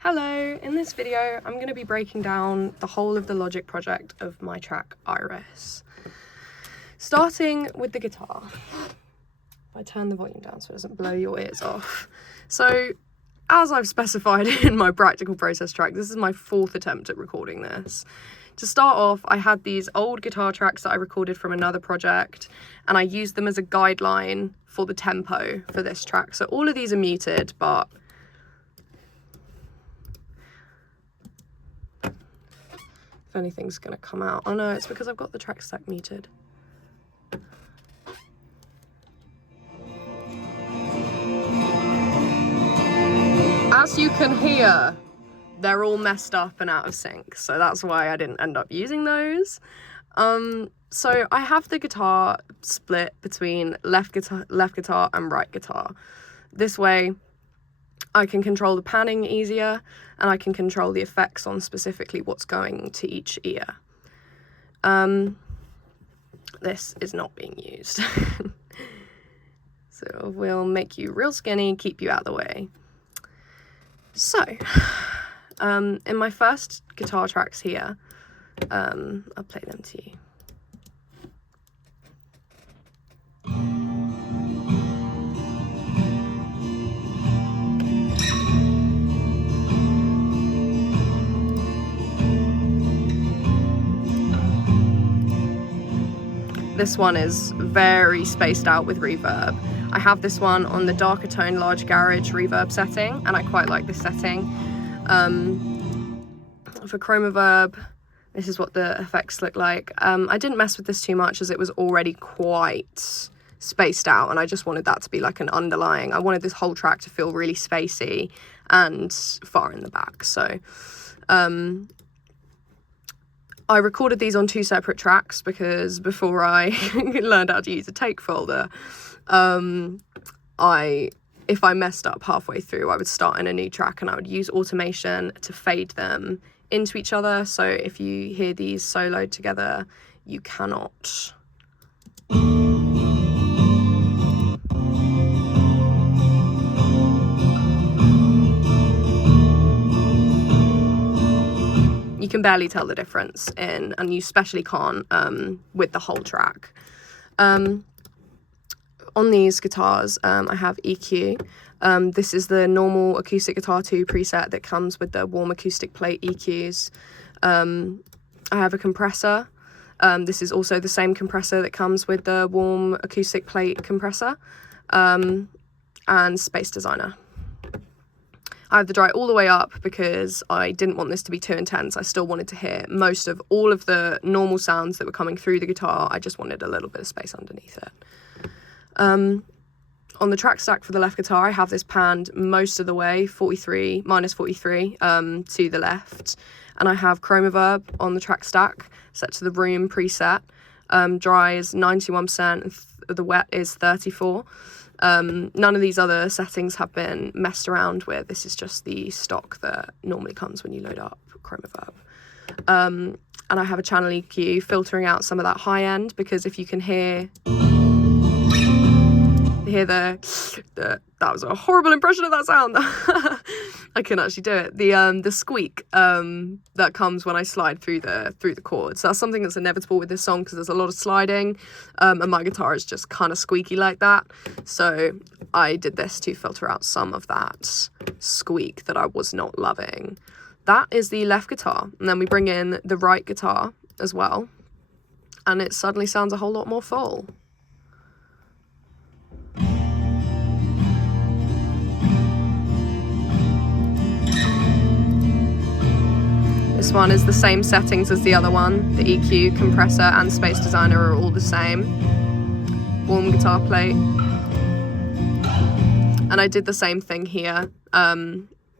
Hello, in this video I'm going to be breaking down the whole of the Logic project of my track Iris. Starting with the guitar. I turn the volume down so it doesn't blow your ears off. So, as I've specified in my practical process track, this is my 4th attempt at recording this. To start off, I had these old guitar tracks that I recorded from another project, and I used them as a guideline for the tempo for this track. So all of these are muted, but if anything's gonna come out. Oh no, it's because I've got the track stack muted. As you can hear, they're all messed up and out of sync, so that's why I didn't end up using those. So I have the guitar split between left guitar and right guitar. This way I can control the panning easier, and I can control the effects on specifically what's going to each ear. This is not being used. So we'll make you real skinny, keep you out of the way. So, in my first guitar tracks here, I'll play them to you. This one is very spaced out with reverb. I have this one on the darker tone large garage reverb setting, and I quite like this setting. For Chromaverb, this is what the effects look like. I didn't mess with this too much as it was already quite spaced out, and I just wanted that to be like an underlying. I wanted this whole track to feel really spacey and far in the back. So I recorded these on 2 separate tracks because before I learned how to use a take folder, if I messed up halfway through, I would start in a new track and I would use automation to fade them into each other. So if you hear these soloed together, you cannot. You can barely tell the difference and you especially can't with the whole track. On these guitars, I have EQ. This is the normal Acoustic Guitar 2 preset that comes with the warm acoustic plate EQs. I have a compressor. This is also the same compressor that comes with the warm acoustic plate compressor, and Space Designer. I have the dry all the way up because I didn't want this to be too intense. I still wanted to hear most of all of the normal sounds that were coming through the guitar. I just wanted a little bit of space underneath it. On the track stack for the left guitar, I have this panned most of the way, minus 43 to the left. And I have Chromaverb on the track stack set to the room preset. Dry is 91%, the wet is 34%. None of these other settings have been messed around with. This is just the stock that normally comes when you load up Chromaverb. And I have a channel EQ filtering out some of that high end, because if you can hear that was a horrible impression of that sound. I couldn't actually do it. The squeak that comes when I slide through the chords. That's something that's inevitable with this song because there's a lot of sliding, and my guitar is just kind of squeaky like that. So I did this to filter out some of that squeak that I was not loving. That is the left guitar, and then we bring in the right guitar as well, and it suddenly sounds a whole lot more full. This one is the same settings as the other one. The EQ, compressor, and Space Designer are all the same. Warm guitar plate. And I did the same thing here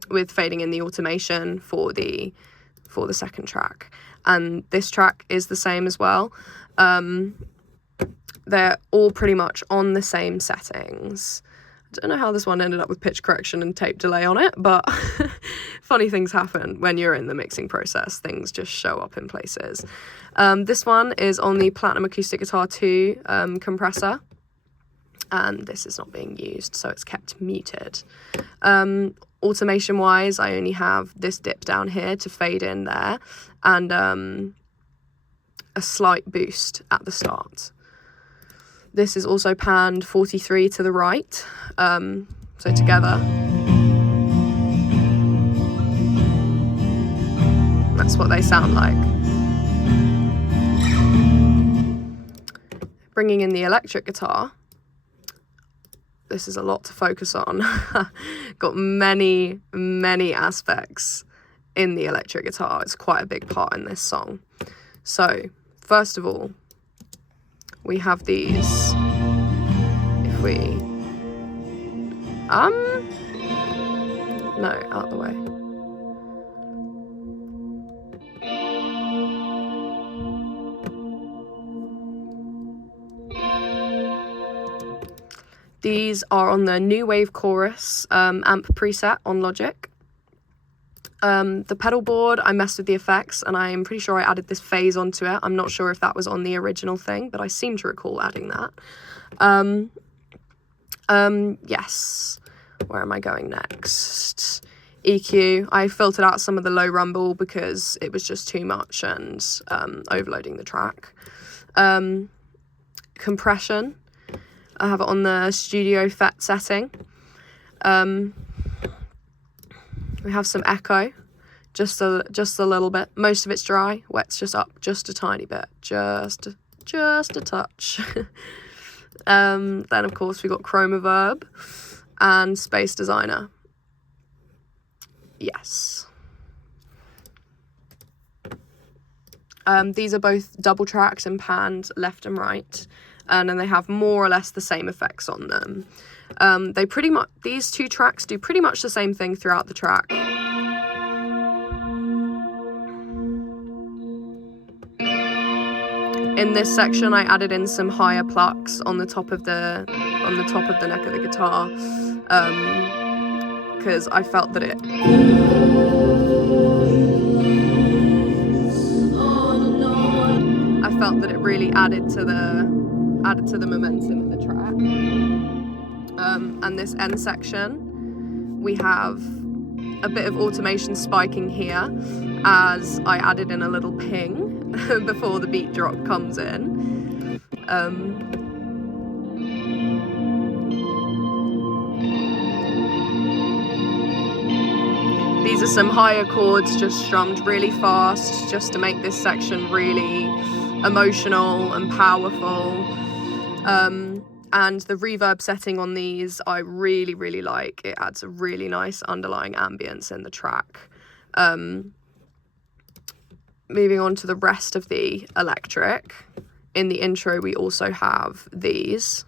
with fading in the automation for the second track. And this track is the same as well. They're all pretty much on the same settings. I don't know how this one ended up with pitch correction and tape delay on it, but funny things happen when you're in the mixing process. Things just show up in places. This one is on the Platinum Acoustic Guitar 2 compressor, and this is not being used, so it's kept muted. Automation wise, I only have this dip down here to fade in there, and a slight boost at the start. This is also panned 43 to the right, so together. That's what they sound like. Bringing in the electric guitar, this is a lot to focus on. Got many aspects in the electric guitar. It's quite a big part in this song. So, first of all, we have these. If we... No, out the way. These are on the New Wave Chorus amp preset on Logic. The pedal board, I messed with the effects, and I'm pretty sure I added this phase onto it. I'm not sure if that was on the original thing, but I seem to recall adding that. Yes. Where am I going next? EQ. I filtered out some of the low rumble because it was just too much and overloading the track. Compression. I have it on the Studio FET setting. We have some echo, just a little bit. Most of it's dry. Wet's just up just a tiny bit, just a touch. Then of course we got Chromaverb and Space Designer. Yes. These are both double tracked and panned left and right. And then they have more or less the same effects on them. These two tracks do pretty much the same thing throughout the track. In this section, I added in some higher plucks on the top of the neck of the guitar, because I felt that it really added to the momentum of the track. And this end section, we have a bit of automation spiking here as I added in a little ping before the beat drop comes in. These are some higher chords just strummed really fast just to make this section really emotional and powerful. And the reverb setting on these I really like. It adds a really nice underlying ambience in the track. Moving on to the rest of the electric. In the intro we also have these.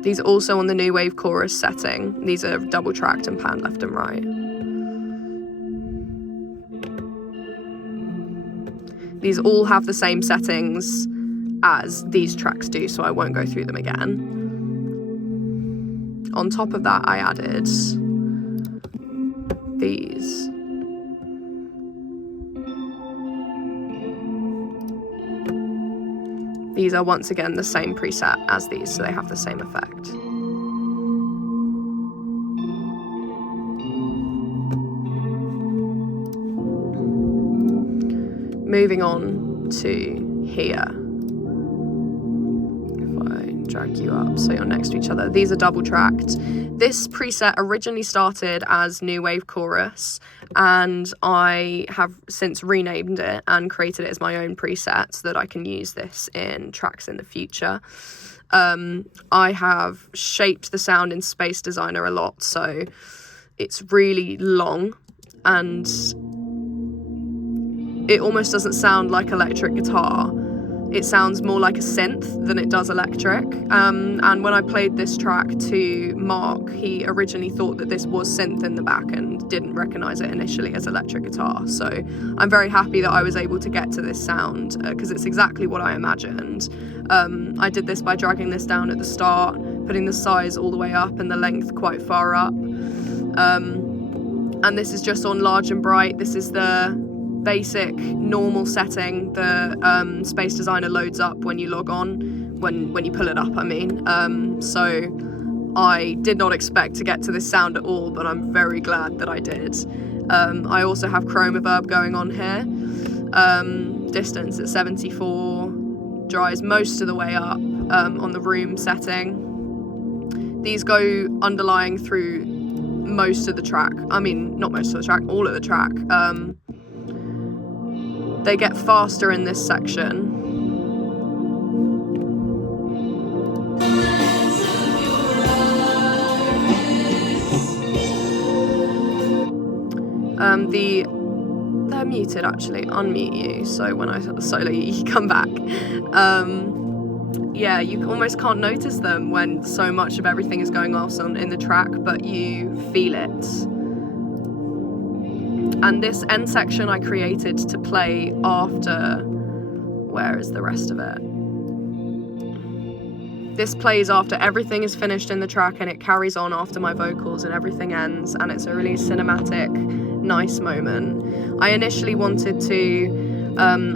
These are also on the New Wave Chorus setting. These are double tracked and panned left and right. These all have the same settings as these tracks do, so I won't go through them again. On top of that, I added these. These are once again the same preset as these, so they have the same effect. Moving on to here. If I drag you up so you're next to each other. These are double tracked. This preset originally started as New Wave Chorus, and I have since renamed it and created it as my own preset so that I can use this in tracks in the future. I have shaped the sound in Space Designer a lot, so it's really long and it almost doesn't sound like electric guitar. It sounds more like a synth than it does electric. And when I played this track to Mark, he originally thought that this was synth in the back and didn't recognize it initially as electric guitar. So I'm very happy that I was able to get to this sound because it's exactly what I imagined. I did this by dragging this down at the start, putting the size all the way up and the length quite far up. And this is just on large and bright. This is the basic normal setting the Space Designer loads up when you log on, when you pull it up I mean. So I did not expect to get to this sound at all, but I'm very glad that I did. I also have chromaverb going on here. Distance at 74, dries most of the way up on the room setting. These go underlying through most of the track. I mean, not most of the track, all of the track. They get faster in this section. They're muted actually, unmute you, so when I solo you come back. Yeah, you almost can't notice them when so much of everything is going on in the track, but you feel it. And this end section I created to play after, where is the rest of it? This plays after everything is finished in the track, and it carries on after my vocals and everything ends, and it's a really cinematic, nice moment. I initially wanted to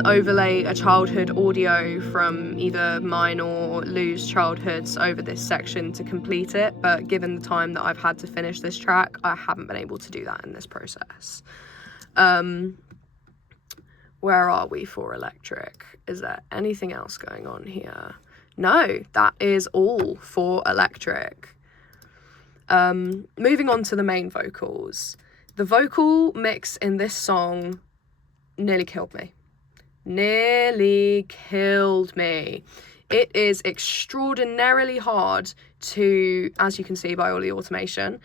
overlay a childhood audio from either mine or Lou's childhoods over this section to complete it, but given the time that I've had to finish this track, I haven't been able to do that in this process. Where are we for electric? Is there anything else going on here? No, that is all for electric. Moving on to the main vocals. The vocal mix in this song nearly killed me. Nearly killed me. It is extraordinarily hard to, as you can see by all the automation,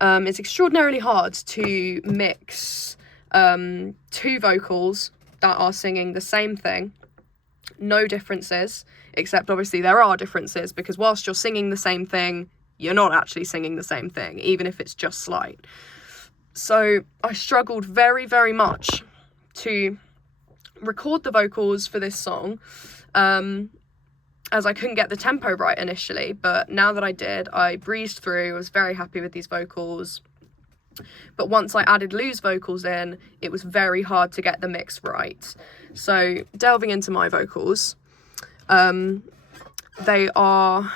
it's extraordinarily hard to mix two vocals that are singing the same thing, no differences, except obviously there are differences, because whilst you're singing the same thing, you're not actually singing the same thing, even if it's just slight. So I struggled very, very much to record the vocals for this song, as I couldn't get the tempo right initially, but now that I did, I breezed through, was very happy with these vocals. But once I added Lou's vocals in, it was very hard to get the mix right. So delving into my vocals, they are,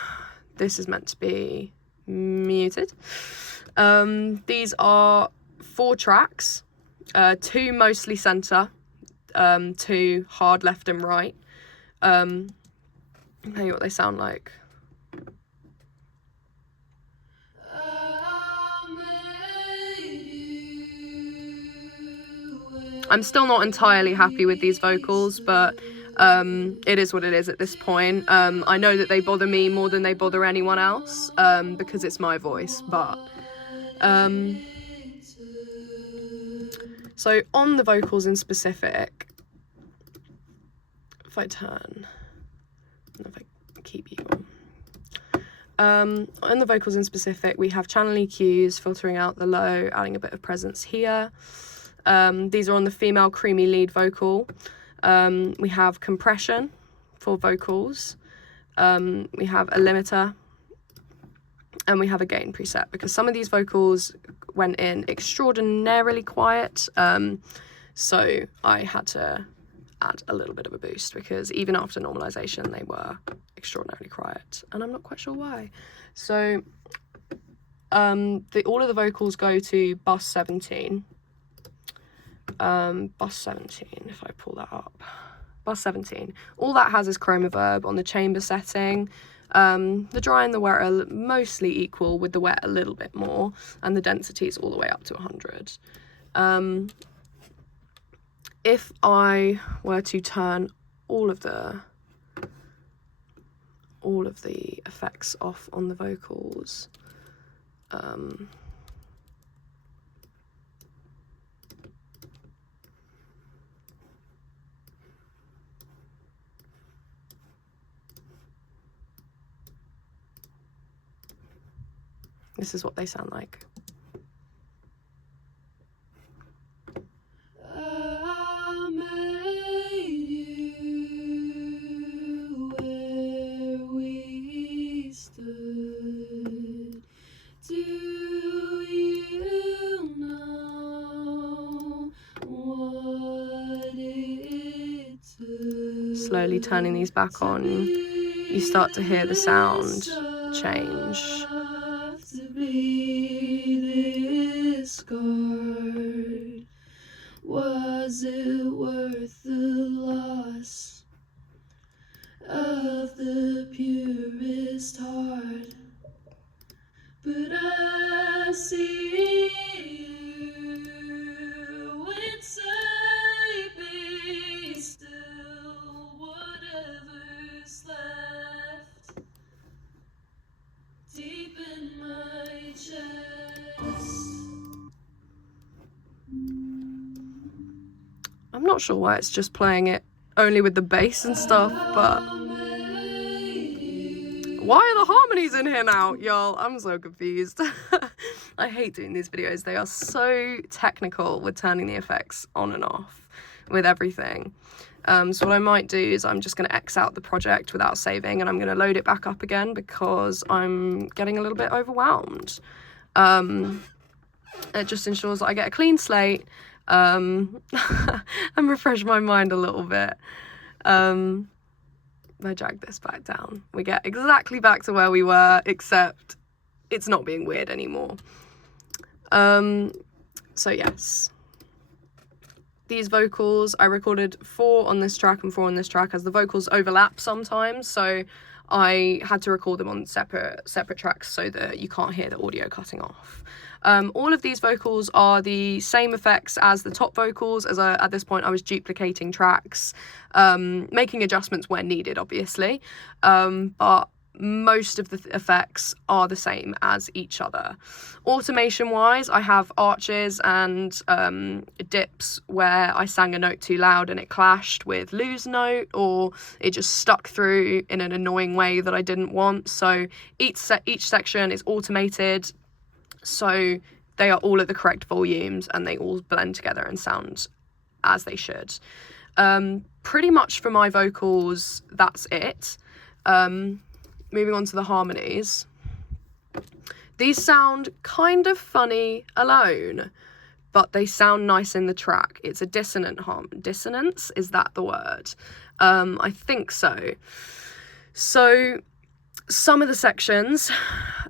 this is meant to be muted. These are 4 tracks, 2 mostly center, 2 hard left and right. I'll tell you what they sound like. I'm still not entirely happy with these vocals, but it is what it is at this point. I know that they bother me more than they bother anyone else, because it's my voice, but so on the vocals in specific, if I turn, if I keep you on the vocals in specific, we have channel EQs, filtering out the low, adding a bit of presence here. These are on the female creamy lead vocal. We have compression for vocals. We have a limiter, and we have a gain preset, because some of these vocals went in extraordinarily quiet. So I had to add a little bit of a boost, because even after normalization, they were extraordinarily quiet, and I'm not quite sure why. So all of the vocals go to bus 17. Bus 17, if I pull that up, bus 17, all that has is chromaverb on the chamber setting. The dry and the wet are mostly equal, with the wet a little bit more, and the density is all the way up to 100. If I were to turn all of the effects off on the vocals, this is what they sound like. I made you where we stood. Do you know what it took? Slowly turning these back on, you start to hear the sound change. see you inside me still, whatever's left deep in my chest. I'm not sure why it's just playing it only with the bass and stuff, but why are the harmonies in here now, y'all? I'm so confused. I hate doing these videos. They are so technical with turning the effects on and off with everything. So what I might do is I'm just going to X out the project without saving, and I'm going to load it back up again because I'm getting a little bit overwhelmed. It just ensures that I get a clean slate and refresh my mind a little bit. I drag this back down. We get exactly back to where we were, except it's not being weird anymore. So yes. These vocals, I recorded 4 on this track and 4 on this track, as the vocals overlap sometimes, so I had to record them on separate tracks so that you can't hear the audio cutting off. All of these vocals are the same effects as the top vocals, as at this point I was duplicating tracks, making adjustments where needed, obviously, but most of the effects are the same as each other. Automation wise, I have arches and dips where I sang a note too loud and it clashed with lose note, or it just stuck through in an annoying way that I didn't want. So each section is automated, so they are all at the correct volumes and they all blend together and sound as they should. Pretty much for my vocals, that's it. Moving on to the harmonies. These sound kind of funny alone, but they sound nice in the track. It's a dissonant dissonance, is that the word? I think so. So some of the sections,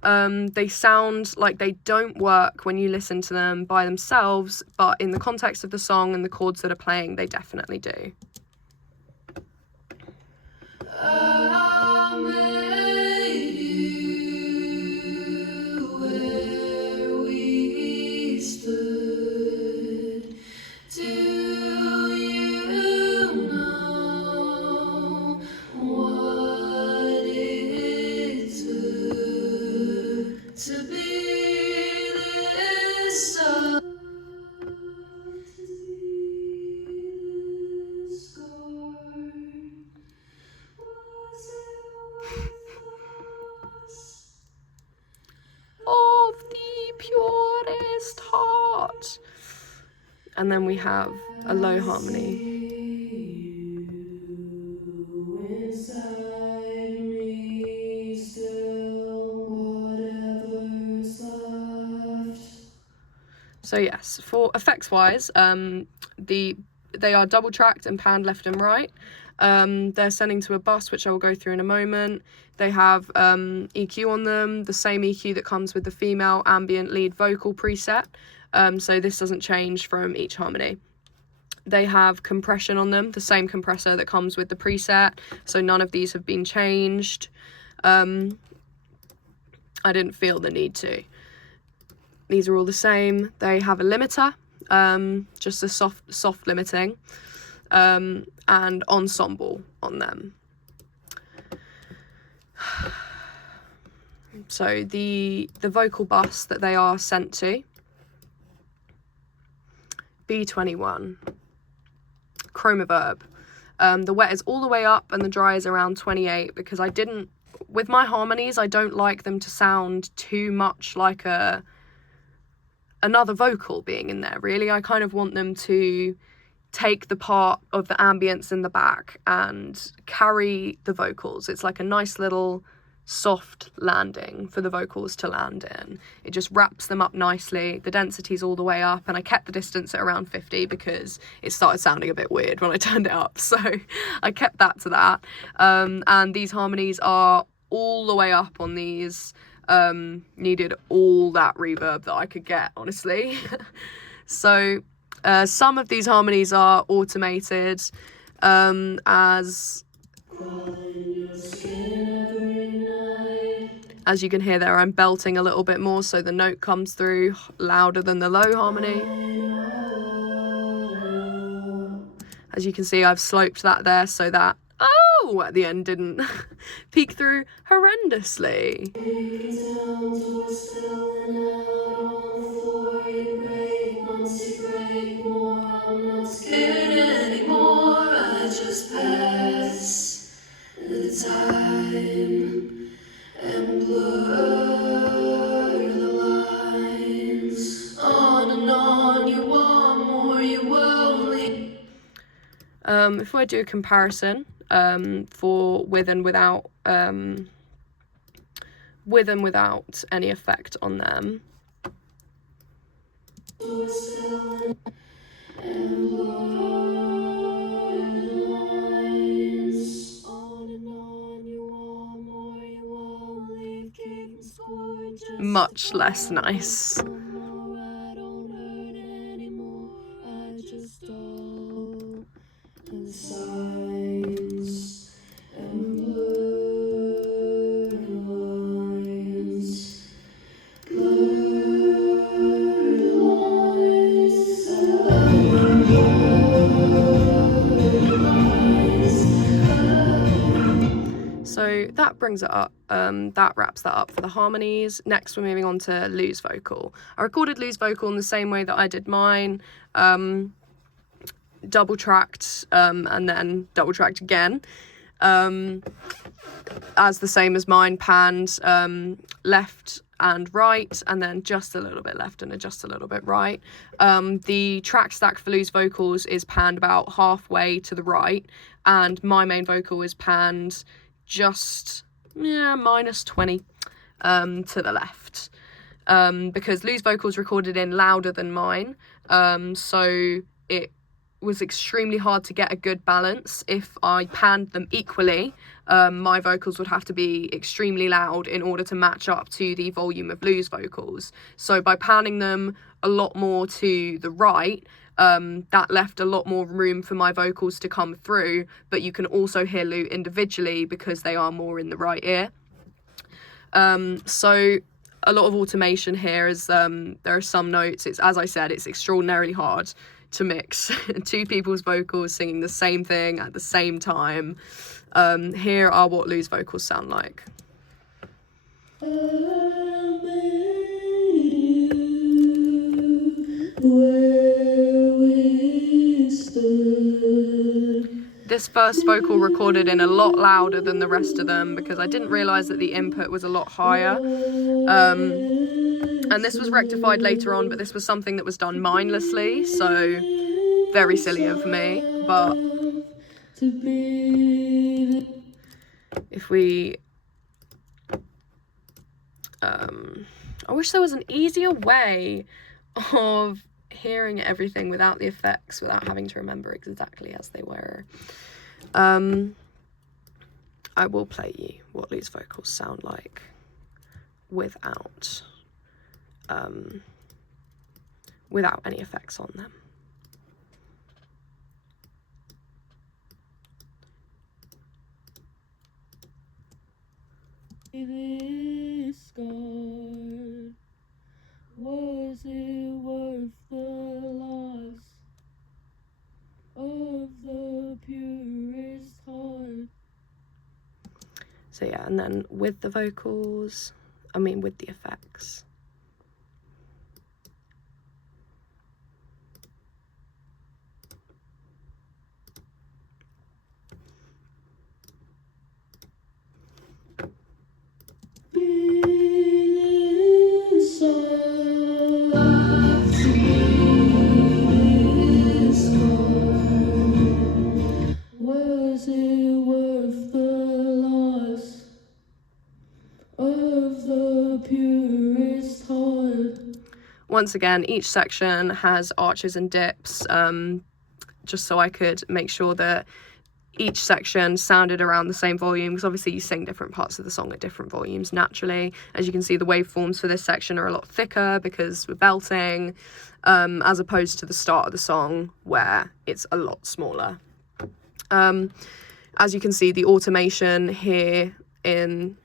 they sound like they don't work when you listen to them by themselves, but in the context of the song and the chords that are playing, they definitely do. Of the purest heart. And then we have a low harmony. So yes, for effects wise, they are double tracked and panned left and right. They're sending to a bus, which I will go through in a moment. They have EQ on them, the same EQ that comes with the female ambient lead vocal preset. So this doesn't change from each harmony. They have compression on them, the same compressor that comes with the preset. So none of these have been changed. I didn't feel the need to. These are all the same. They have a limiter, just a soft limiting, and ensemble on them. So the vocal bus that they are sent to, B21, Chromaverb. The wet is all the way up and the dry is around 28, because with my harmonies, I don't like them to sound too much like another vocal being in there, really. I kind of want them to take the part of the ambience in the back and carry the vocals. It's like a nice little soft landing for the vocals to land in. It just wraps them up nicely. The density's all the way up, and I kept the distance at around 50 because it started sounding a bit weird when I turned it up, so I kept that to that. And these harmonies are all the way up on these. Needed all that reverb that I could get, honestly. So some of these harmonies are automated, as As you can hear there, I'm belting a little bit more, so the note comes through louder than the low harmony. As you can see, I've sloped that there so that oh at the end didn't peek through horrendously. If I do a comparison for with and without any effect on them. Much less nice. So that brings it up, that wraps that up for the harmonies. Next we're moving on to loose vocal. I recorded loose vocal in the same way that I did mine, double tracked and then double tracked again, as the same as mine, panned left and right, and then just a little bit left and just a little bit right. The track stack for loose vocals is panned about halfway to the right, and my main vocal is panned just minus 20 to the left, because loose vocals recorded in louder than mine, so it was extremely hard to get a good balance. If I panned them equally, my vocals would have to be extremely loud in order to match up to the volume of loose vocals. So by panning them a lot more to the right, that left a lot more room for my vocals to come through, but you can also hear lute individually because they are more in the right ear. So a lot of automation here, as there are some notes. It's, as I said, it's extraordinarily hard to mix two people's vocals singing the same thing at the same time. Here are what loose vocals sound like. This first vocal recorded in a lot louder than the rest of them because I didn't realise that the input was a lot higher. And this was rectified later on, but this was something that was done mindlessly, so very silly of me. But if we... I wish there was an easier way of hearing everything without the effects, without having to remember exactly as they were. I will play you what these vocals sound like without any effects on them. This scar, was it worth the loss of the purest heart? So yeah, and then with the vocals, with the effects. Was it worth the loss of the purest heart? Once again, each section has arches and dips, just so I could make sure that each section sounded around the same volume, because obviously you sing different parts of the song at different volumes naturally. As you can see, the waveforms for this section are a lot thicker because we're belting, as opposed to the start of the song where it's a lot smaller. As you can see, the automation here in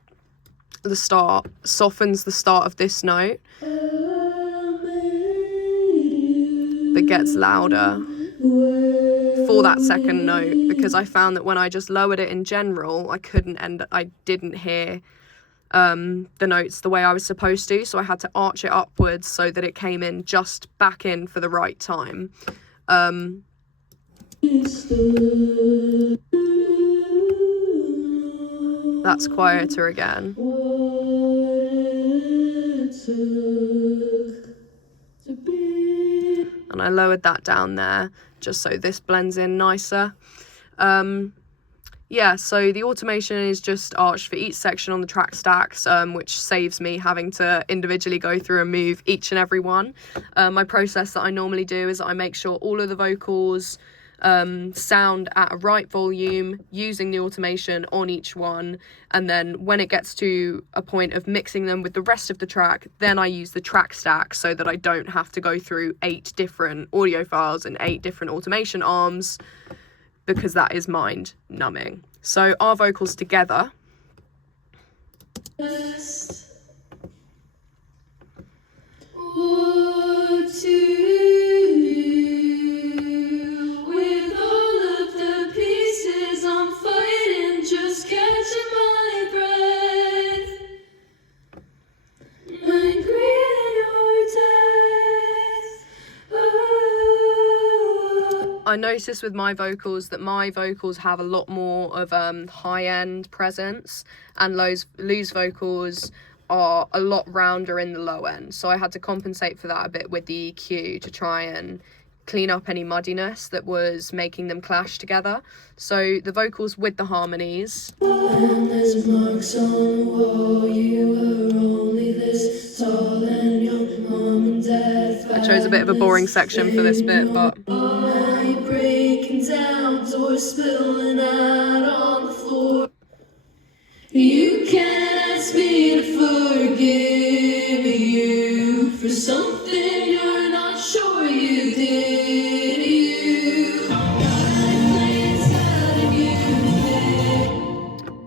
the start, softens the start of this note, but gets louder for that second note, because I found that when I just lowered it in general, I didn't hear the notes the way I was supposed to, so I had to arch it upwards so that it came in just back in for the right time. That's quieter again. And I lowered that down there just so this blends in nicer. Yeah, so the automation is just arched for each section on the track stacks, which saves me having to individually go through and move each and every one. My process that I normally do is I make sure all of the vocals sound at a right volume using the automation on each one, and then when it gets to a point of mixing them with the rest of the track, then I use the track stack so that I don't have to go through 8 different audio files and 8 different automation arms, because that is mind numbing. So our vocals together. I noticed with my vocals that my vocals have a lot more of high-end presence, and Lou's vocals are a lot rounder in the low end. So I had to compensate for that a bit with the EQ to try and clean up any muddiness that was making them clash together. So the vocals with the harmonies. And there's marks on the wall, you were only this tall, and your mom and dad. I chose a bit of a boring section for this bit, but breaking down, doors spilling out on the floor. You can't ask me to forgive you for something you're not sure you did.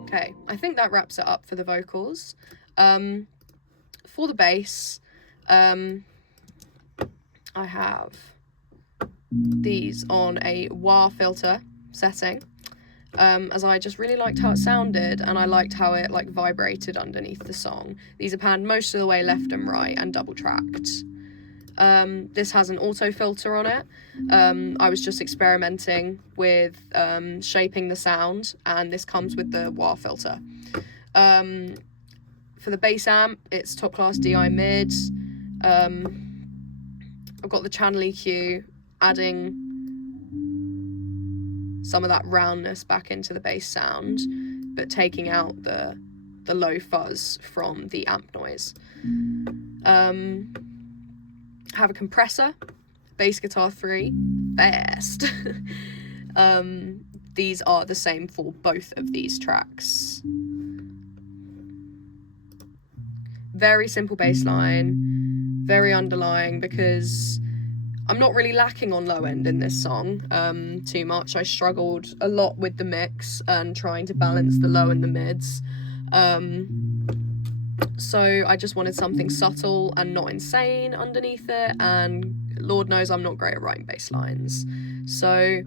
Okay, I think that wraps it up for the vocals. For the bass, I have these on a wah filter setting, as I just really liked how it sounded, and I liked how it like vibrated underneath the song. These are panned most of the way left and right and double tracked. This has an auto filter on it. I was just experimenting with shaping the sound, and this comes with the wah filter. For the bass amp, it's top class DI mid. I've got the channel EQ, adding some of that roundness back into the bass sound, but taking out the low fuzz from the amp noise. Have a compressor, bass guitar 3, fast. These are the same for both of these tracks. Very simple bass line, very underlying, because I'm not really lacking on low end in this song too much. I struggled a lot with the mix and trying to balance the low and the mids. So I just wanted something subtle and not insane underneath it, and Lord knows I'm not great at writing bass lines. So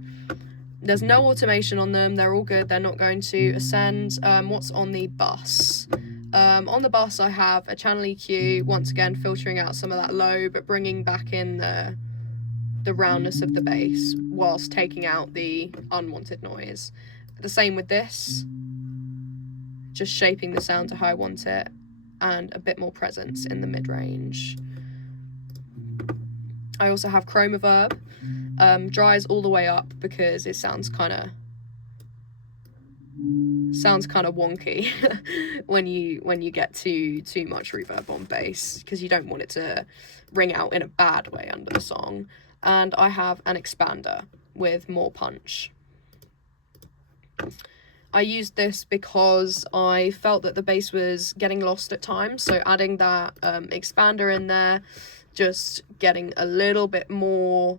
there's no automation on them, they're all good, they're not going to ascend. What's on the bus? On the bus I have a channel EQ, once again filtering out some of that low, but bringing back in the roundness of the bass whilst taking out the unwanted noise. The same with this, just shaping the sound to how I want it, and a bit more presence in the mid-range. I also have chroma verb, dries all the way up because it sounds kind of wonky when you get too much reverb on bass, because you don't want it to ring out in a bad way under the song. And I have an expander with more punch. I used this because I felt that the bass was getting lost at times, so adding that expander in there, just getting a little bit more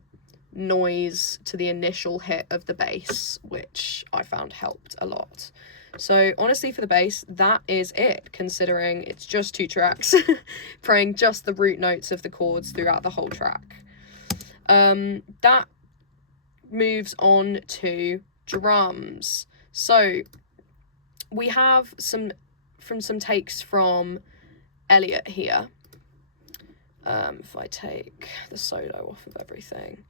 noise to the initial hit of the bass, which I found helped a lot. So honestly, for the bass, that is it, considering it's just 2 tracks, playing just the root notes of the chords throughout the whole track. That moves on to drums. So we have some takes from Elliot here. If I take the solo off of everything,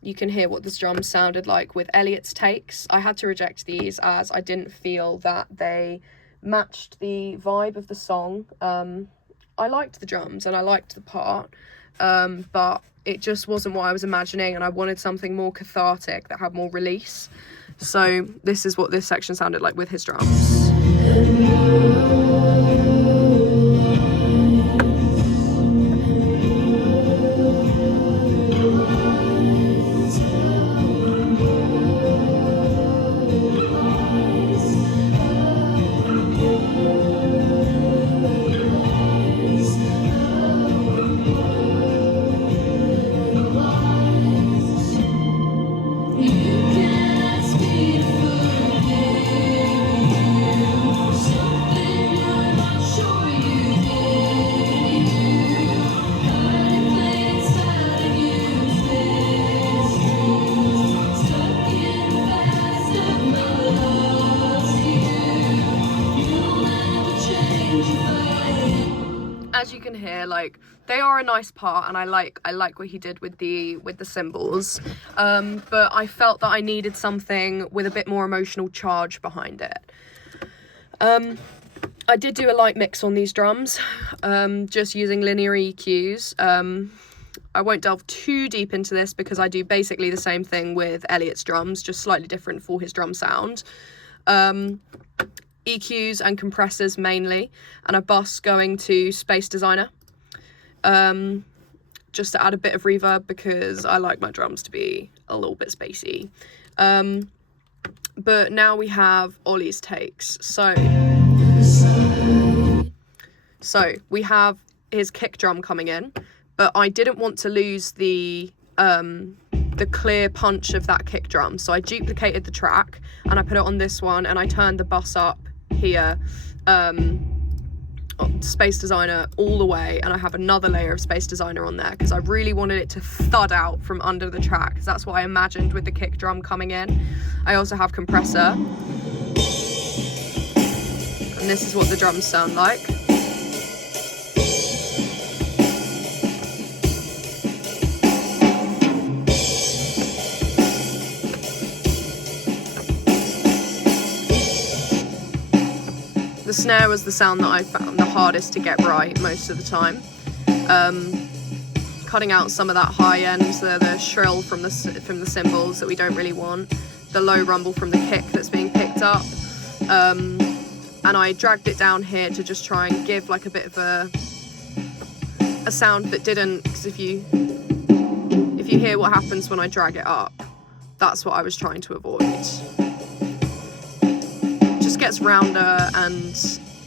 you can hear what this drum sounded like with Elliot's takes. I had to reject these as I didn't feel that they matched the vibe of the song. I liked the drums and I liked the part, but it just wasn't what I was imagining, and I wanted something more cathartic that had more release. So this is what this section sounded like with his drums. As you can hear, like, they are a nice part, and I like what he did with the cymbals, but I felt that I needed something with a bit more emotional charge behind it. I did do a light mix on these drums, just using linear EQs. I won't delve too deep into this because I do basically the same thing with Elliot's drums, just slightly different for his drum sound. EQs and compressors mainly, and a bus going to Space Designer, just to add a bit of reverb because I like my drums to be a little bit spacey. But now we have Ollie's takes. So we have his kick drum coming in, but I didn't want to lose the clear punch of that kick drum, so I duplicated the track and I put it on this one, and I turned the bus up here, Space Designer all the way, and I have another layer of Space Designer on there because I really wanted it to thud out from under the track, because that's what I imagined with the kick drum coming in. I also have compressor, and this is what the drums sound like. The snare was the sound that I found the hardest to get right most of the time. Cutting out some of that high end, the shrill from the cymbals that we don't really want, the low rumble from the kick that's being picked up, and I dragged it down here to just try and give like a bit of a sound that didn't, because if you hear what happens when I drag it up, that's what I was trying to avoid. Gets rounder, and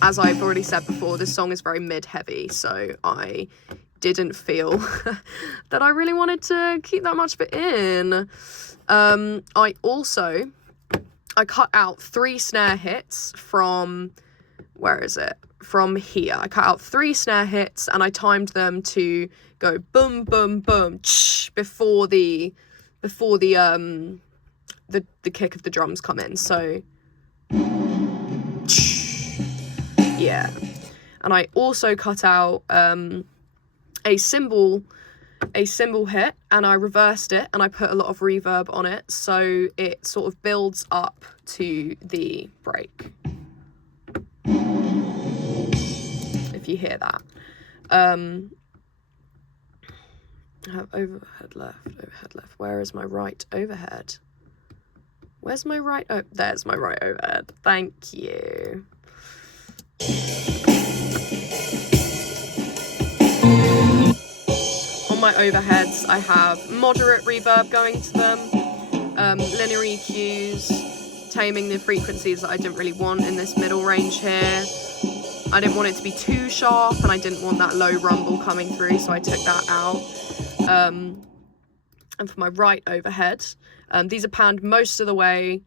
as I've already said before, this song is very mid-heavy, so I didn't feel that I really wanted to keep that much of it in. I cut out 3 snare hits from, from here. I cut out 3 snare hits and I timed them to go boom, boom, boom, before the kick of the drums come in. So yeah, and I also cut out a cymbal hit, and I reversed it and I put a lot of reverb on it, so it sort of builds up to the break, if you hear that. I have overhead left. Where is my right overhead? Where's my right? Oh, there's my right overhead. Thank you. On my overheads, I have moderate reverb going to them, linear EQs, taming the frequencies that I didn't really want in this middle range here. I didn't want it to be too sharp, and I didn't want that low rumble coming through, so I took that out. And for my right overhead, these are panned most of the way,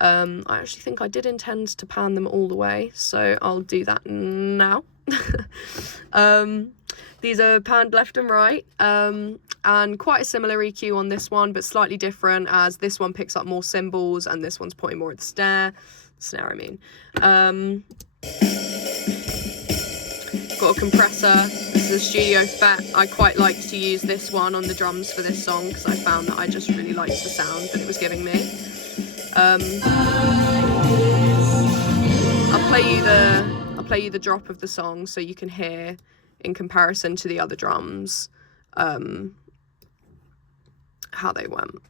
I actually think I did intend to pan them all the way, so I'll do that now. These are panned left and right, and quite a similar EQ on this one, but slightly different, as this one picks up more cymbals and this one's pointing more at the snare, I mean. Got a compressor. This is a Studio FET. I quite like to use this one on the drums for this song because I found that I just really liked the sound that it was giving me. I'll play you the drop of the song so you can hear in comparison to the other drums how they went.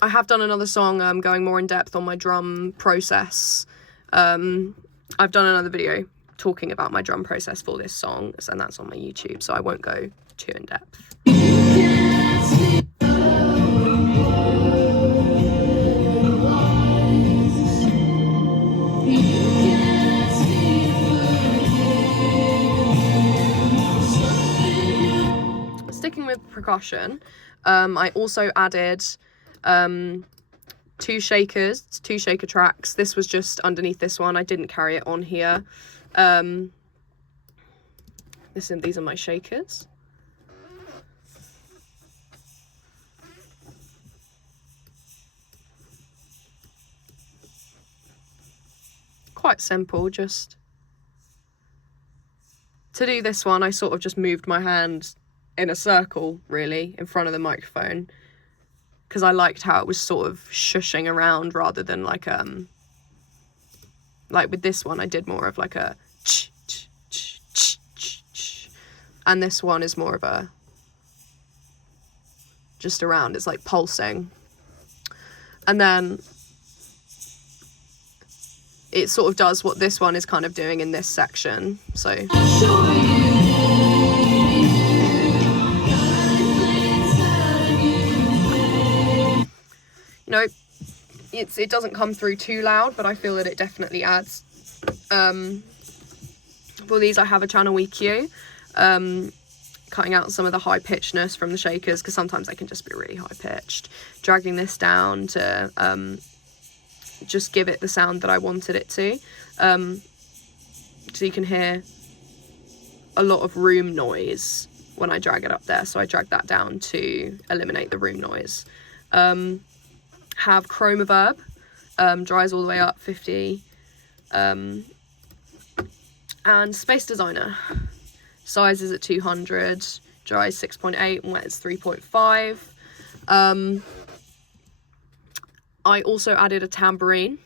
I have done another song going more in depth on my drum process. I've done another video talking about my drum process for this song, and that's on my YouTube, so I won't go too in depth. Sticking with percussion, I also added 2 shakers, 2 shaker tracks. This was just underneath this one. I didn't carry it on here. These are my shakers. Quite simple, just to do this one I sort of just moved my hand in a circle really in front of the microphone because I liked how it was sort of shushing around rather than like with this one I did more of like a ch ch ch ch ch ch, and this one is more of a just around, it's like pulsing, and then it sort of does what this one is kind of doing in this section. So you know, it doesn't come through too loud, but I feel that it definitely adds. For these I have a channel EQ, cutting out some of the high pitchedness from the shakers because sometimes they can just be really high pitched, dragging this down to just give it the sound that I wanted it to. So you can hear a lot of room noise when I drag it up there, so I drag that down to eliminate the room noise. Have Chromaverb, dries all the way up 50, and Space Designer, size is at 200, dries 6.8 and wet is 3.5. I also added a tambourine.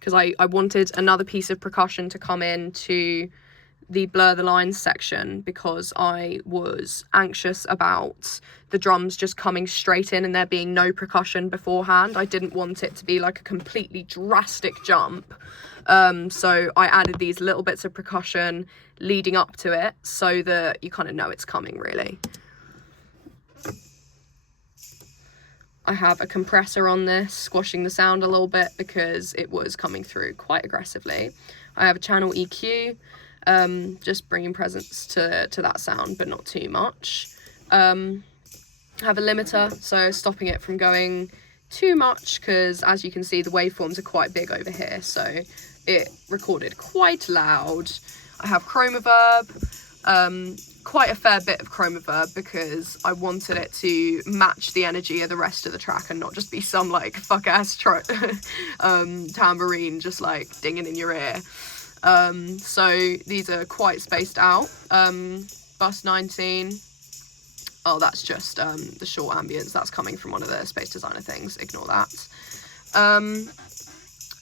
Because I wanted another piece of percussion to come in to the blur the lines section because I was anxious about the drums just coming straight in and there being no percussion beforehand. I didn't want it to be like a completely drastic jump. So I added these little bits of percussion leading up to it so that you kind of know it's coming really. I have a compressor on this, squashing the sound a little bit because it was coming through quite aggressively. I have a channel EQ, just bringing presence to that sound, but not too much. I have a limiter, so stopping it from going too much because, as you can see, the waveforms are quite big over here, so it recorded quite loud. I have Chromaverb, quite a fair bit of Chromaverb because I wanted it to match the energy of the rest of the track and not just be some like fuck ass tambourine just like dinging in your ear. So these are quite spaced out. Bus 19. Oh, that's just the short ambience. That's coming from one of the Space Designer things. Ignore that.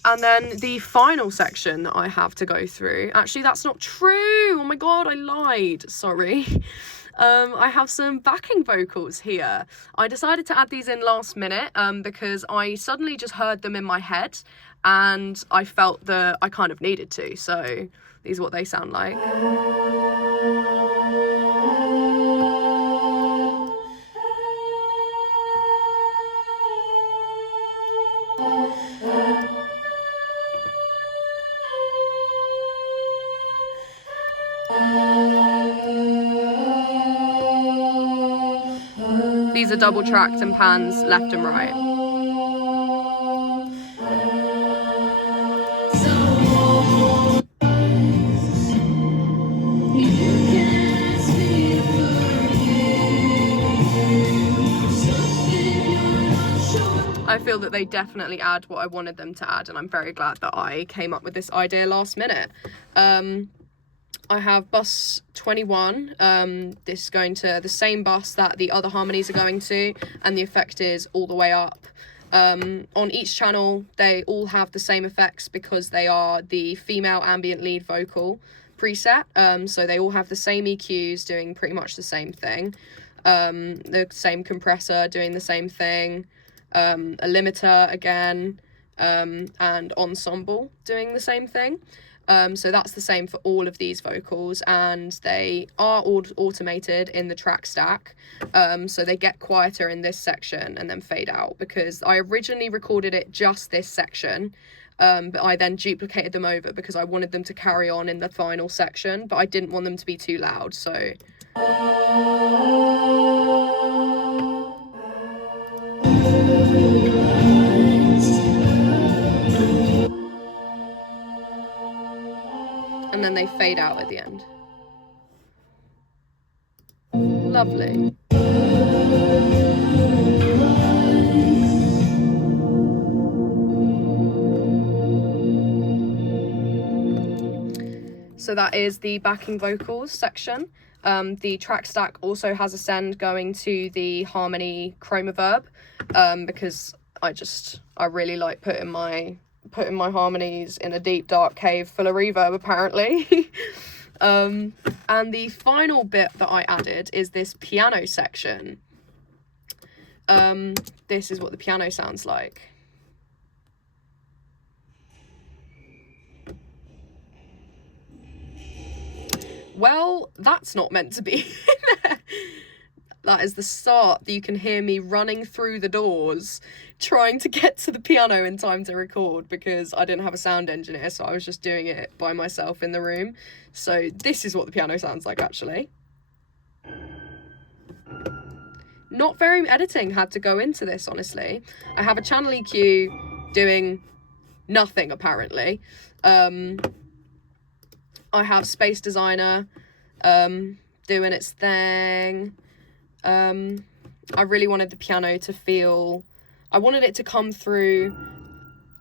And then the final section that I have to go through, actually that's not true, oh my god, I lied, sorry. I have some backing vocals here. I decided to add these in last minute because I suddenly just heard them in my head and I felt that I kind of needed to, so these are what they sound like. These are double tracked and pans left and right. I feel that they definitely add what I wanted them to add, and I'm very glad that I came up with this idea last minute. I have bus 21. This is going to the same bus that the other harmonies are going to, and the effect is all the way up. On each channel, they all have the same effects because they are the female ambient lead vocal preset. So they all have the same EQs doing pretty much the same thing. The same compressor doing the same thing. A limiter again, and ensemble doing the same thing. So that's the same for all of these vocals, and they are all automated in the track stack. So they get quieter in this section and then fade out, because I originally recorded it just this section, but I then duplicated them over because I wanted them to carry on in the final section, but I didn't want them to be too loud, so... And then they fade out at the end. Lovely. So that is the backing vocals section. The track stack also has a send going to the harmony chroma verb, because I really like putting my harmonies in a deep dark cave full of reverb, apparently. And the final bit that I added is this piano section. This is what the piano sounds like. Well, that's not meant to be. That is the start. You can hear me running through the doors trying to get to the piano in time to record, because I didn't have a sound engineer, so I was just doing it by myself in the room. So this is what the piano sounds like, actually. Not very editing had to go into this, honestly. I have a channel EQ doing nothing, apparently. I have Space Designer doing its thing. I really wanted the piano to feel... I wanted it to come through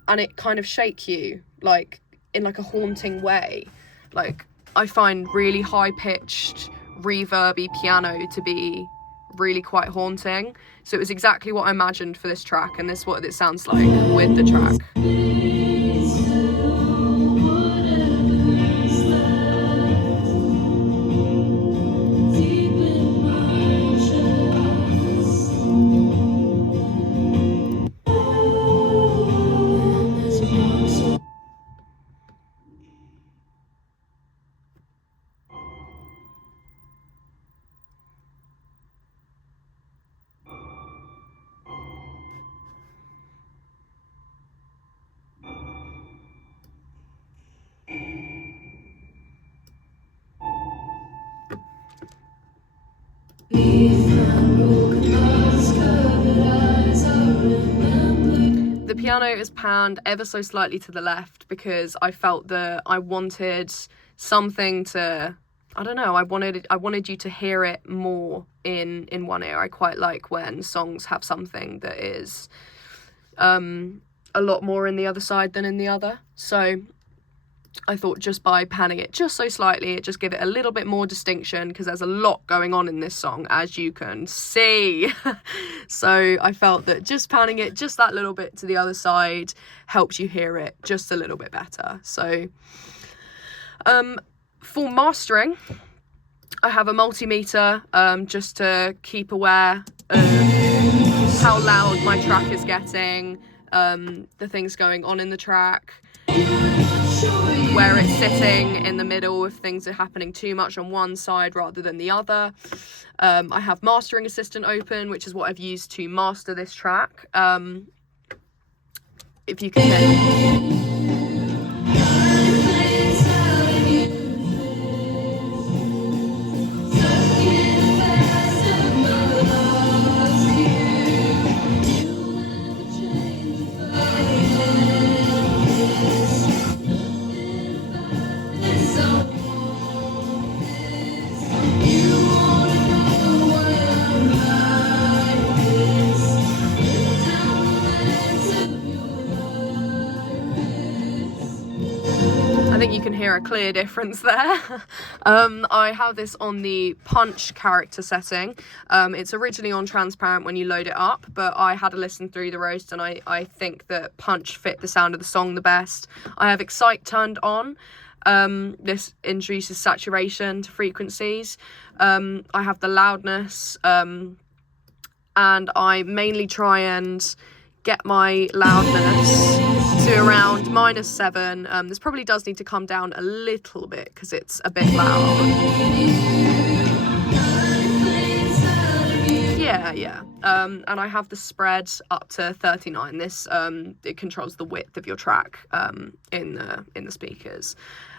and it kind of shake you, like, in like a haunting way. Like, I find really high-pitched, reverby piano to be really quite haunting. So it was exactly what I imagined for this track, and this is what it sounds like with the track. The piano is panned ever so slightly to the left because I felt that I wanted something to, I don't know, I wanted you to hear it more in one ear. I quite like when songs have something that is a lot more in the other side than in the other. So I thought just by panning it just so slightly, it just give it a little bit more distinction, because there's a lot going on in this song, as you can see. So I felt that just panning it just that little bit to the other side helps you hear it just a little bit better. So for mastering, I have a multimeter just to keep aware of how loud my track is getting, the things going on in the track, where it's sitting in the middle if things are happening too much on one side rather than the other. I have Mastering Assistant open, which is what I've used to master this track. If you can hear. I think you can hear a clear difference there. I have this on the Punch character setting. It's originally on transparent when you load it up, but I had a listen through the roast and I think that Punch fit the sound of the song the best. I have Excite turned on. This introduces saturation to frequencies. I have the loudness, and I mainly try and get my loudness to around -7. This probably does need to come down a little bit because it's a bit loud. Yeah. And I have the spread up to 39. This it controls the width of your track in the speakers.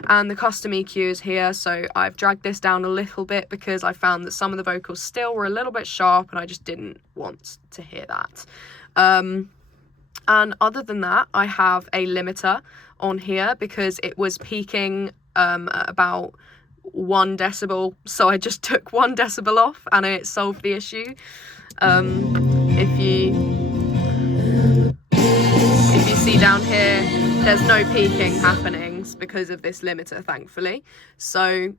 And the custom EQ is here, so I've dragged this down a little bit because I found that some of the vocals still were a little bit sharp and I just didn't want to hear that. And other than that, I have a limiter on here because it was peaking at about 1 decibel, so I just took 1 decibel off and it solved the issue. If you see down here, there's no peaking happening because of this limiter, thankfully. So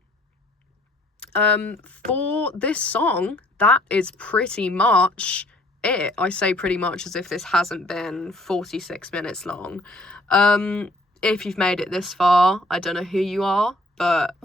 for this song, that is pretty much it. I say pretty much as if this hasn't been 46 minutes long. If you've made it this far, I don't know who you are, but